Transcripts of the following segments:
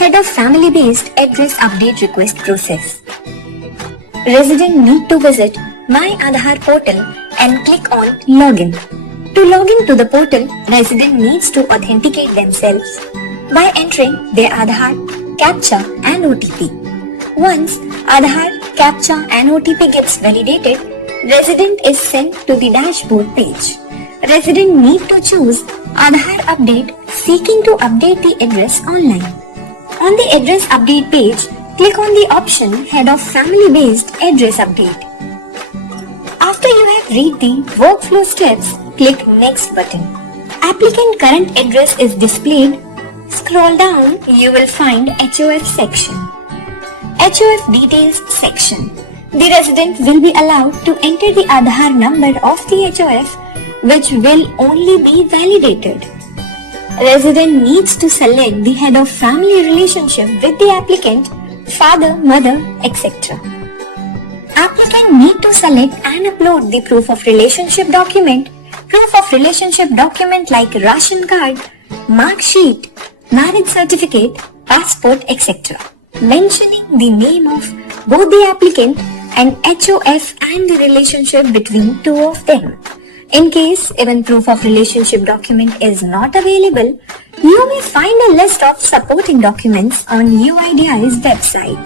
Head of family-based address update request process. Resident need to visit My Aadhaar portal and click on Login. To log in to the portal, resident needs to authenticate themselves by entering their Aadhaar, CAPTCHA and OTP. Once Aadhaar, CAPTCHA and OTP gets validated, resident is sent to the dashboard page. Resident need to choose Aadhaar update seeking to update the address online. On the address update page, click on the option Head of Family Based Address Update. After you have read the workflow steps, click Next button. Applicant current address is displayed. Scroll down, you will find HOF section. HOF details section. The resident will be allowed to enter the Aadhaar number of the HOF, which will only be validated. Resident needs to select the head of family relationship with the applicant, father, mother, etc. Applicant need to select and upload the proof of relationship document like ration card, mark sheet, marriage certificate, passport, etc. mentioning the name of both the applicant and HOF and the relationship between two of them. In case even proof of relationship document is not available, you may find a list of supporting documents on UIDAI's website,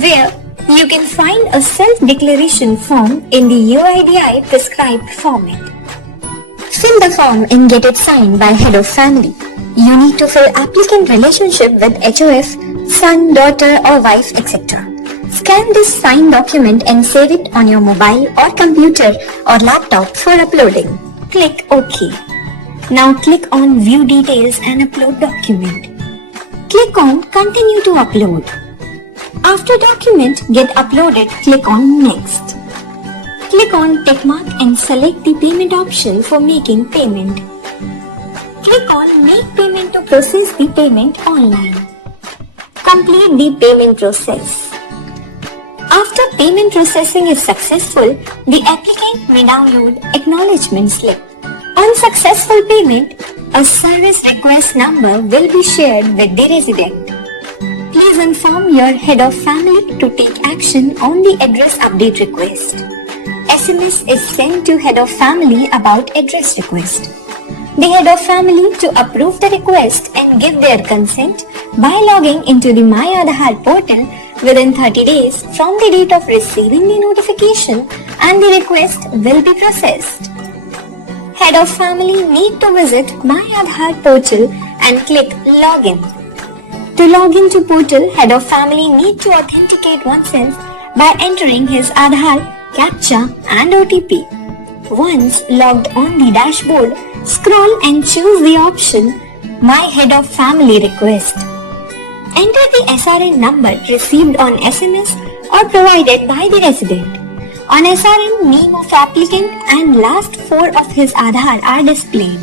where you can find a self-declaration form in the UIDAI prescribed format. Fill the form and get it signed by head of family. You need to fill applicant relationship with HOF, son, daughter or wife, etc. Scan this signed document and save it on your mobile or computer or laptop for uploading. Click OK. Now click on View Details and Upload Document. Click on Continue to upload. After document get uploaded, click on Next. Click on Tick mark and select the payment option for making payment. Click on Make Payment to process the payment online. Complete the payment process. After payment processing is successful, the applicant may download acknowledgement slip. On successful payment, a service request number will be shared with the resident. Please inform your head of family to take action on the address update request. SMS is sent to head of family about address request. The head of family to approve the request and give their consent by logging into the My Aadhaar portal within 30 days from the date of receiving the notification, and the request will be processed. Head of family need to visit My Aadhaar portal and click Login. To log into portal, head of family need to authenticate oneself by entering his Aadhaar, CAPTCHA and OTP. Once logged on the dashboard, scroll and choose the option My Head of Family Request. Enter the SRN number received on SMS or provided by the resident. On SRN, name of applicant and last four of his Aadhaar are displayed.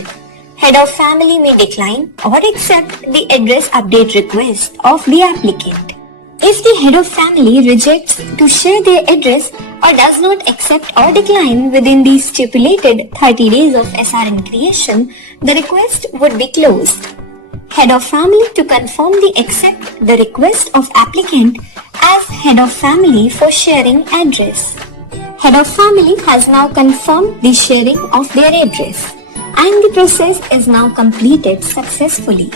Head of family may decline or accept the address update request of the applicant. If the head of family rejects to share their address or does not accept or decline within the stipulated 30 days of SRN creation, the request would be closed. Head of family to confirm the accept the request of applicant as head of family for sharing address. Head of family has now confirmed the sharing of their address, and the process is now completed successfully.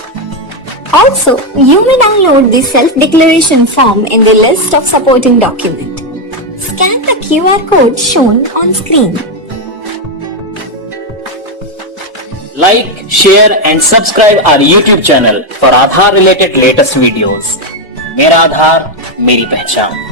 Also, you may download the self-declaration form in the list of supporting document. Scan the QR code shown on screen. Like, share and subscribe our YouTube channel for Aadhaar related latest videos. मेरा आधार मेरी पहचान.